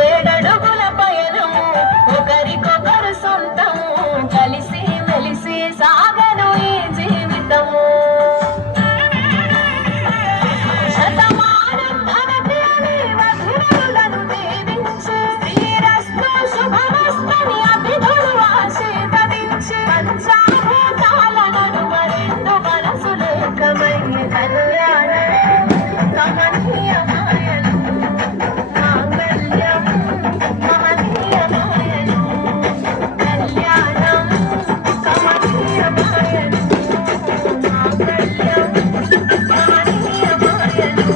ఏడడుగుల పయనము ఒకరికొకరు సొంతము కలిసి మెలిసి సాగను ఈ జీవితము శతమానం ధనతి అని వధువులను దీవించి శ్రీరస్తు శుభమస్తని అభిధుడు ఆశీర్వదించి పంచాభూతాలను మరెందు మనసులేకమై కళ్యాణం కమనీయమాయను మాంగళ్యం మహనీయమాయను కళ్యాణం కమనీయమాయను మాంగళ్యం మహనీయమాయను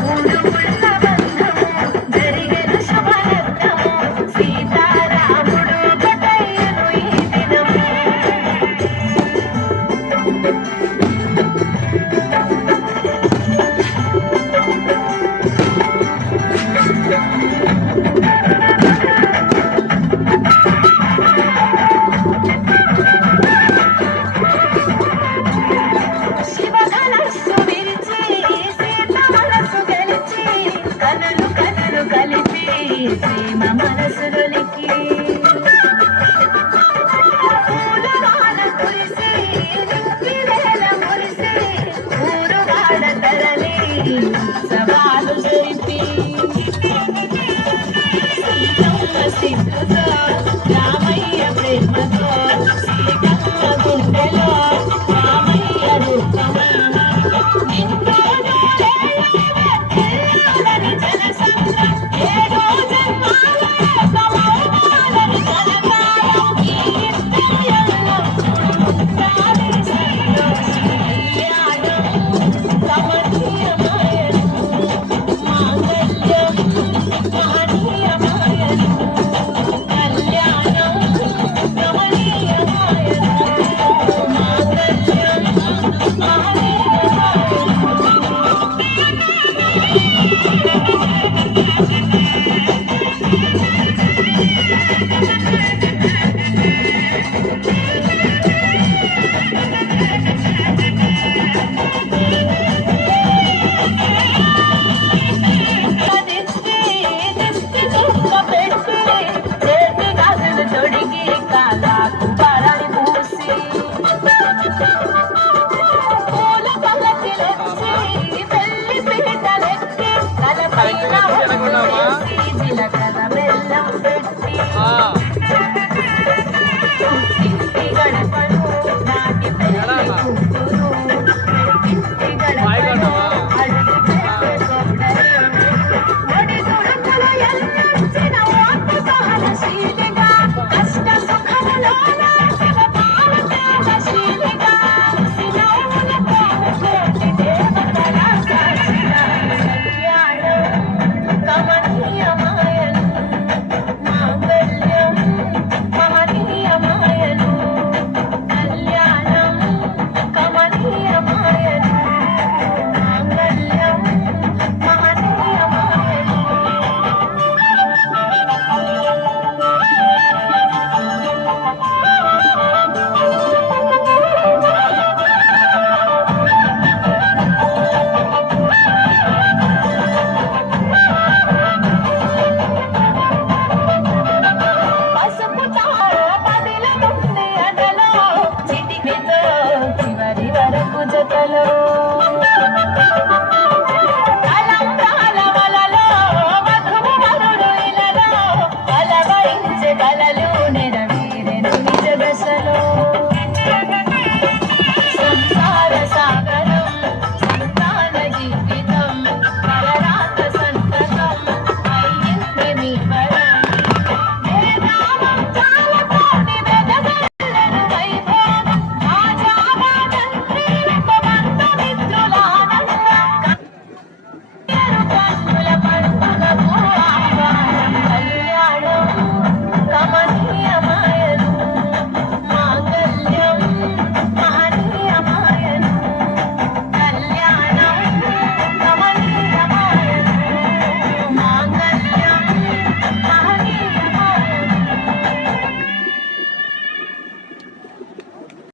మూడుముళ్ళ బంధము జరిగిన శుభలగ్నము సీతారాముడు ఒకటయ్యను ఈ దినము శివధనస్సు విరిచి సీత మనసు గెలిచి కనులు కనులు కలిపి ప్రేమ మనసులొలికి పూలవాన కురిసి నింపివేల మురిసి ఊరుగాడ తరలి సవాలు జరిపి సీతమ్మ సిగ్గుతో రామయ్య ప్రేమతో సీతమ్మ గుండెలో రామయ్య రూపమై నిండు నూరేళ్ళని జనసంద్రం ఏడో జన్మాల సమౌమాలని కలకాలం ఈ ఇద్దరి ఎల్లప్పుడూ సాధించేదో కళ్యాణం కమనీయమాయను మాంగళ్యం మహనీయమాయను కళ్యాణం కమనీయమాయను మాంగళ్యం మహనీయమాయను దిష్టి దిష్టి దుఃఖ పెట్టి చేతి గాజులు తొడిగి కాలాకు పరాడి పూసి పూల పల్లకిలెచ్చి పెళ్లి పీటలెక్కి తలపైన ఒట్టు వేసి జీలకర్ర